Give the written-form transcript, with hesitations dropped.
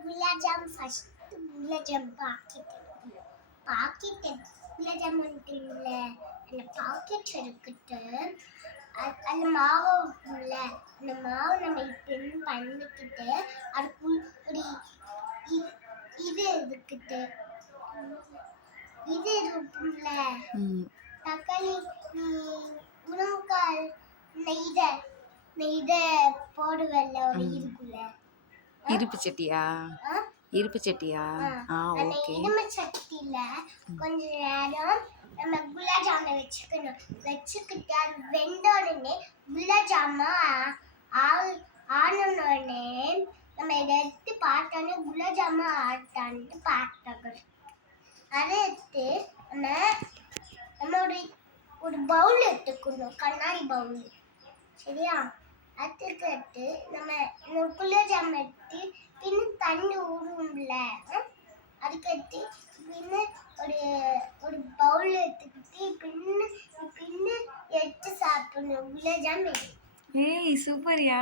Gulab jam first gulab jam packet gulab ஜாமுன்ல அந்த packet எடுத்துட்டு அந்த மாவு இருக்குல்ல அந்த மாவு நம்ம இப்படி பண்ணிக்கிட்டு அதுக்கு ஒரு இது இருக்குட்டு இது இருக்குல்ல தக்காளி முருங்கால் நெய்த போடுவல்ல ஒரு இருக்குல்ல இருப்பு சட்டியா அந்த ஓகே. இரும்பு சட்டியில கொஞ்ச நேரம் நம்ம குலாப் ஜாமை வச்சுக்கிட்டு அது வெந்த உடனே குலாப் ஜாமா ஆனோடனே நம்ம இதை எடுத்து பார்த்தோன்னே குலாப் ஜாமா ஆட்டான்ட்டு பார்க்கணும். அதை எடுத்து நம்மளோட ஒரு பவுல் எடுத்துக்கணும், கண்ணாடி பவுல். சரியா? அதுக்கு நம்ம குலாப் ஜாம் எடுத்து பின்ன தண்ணி ஊறும்ல அதுக்கடுத்து பின்ன ஒரு பவுல் எடுத்துக்கிட்டு பின்ன எடுத்து சாப்பிடணும் குலாப் ஜாம். ஏய் சூப்பர்யா.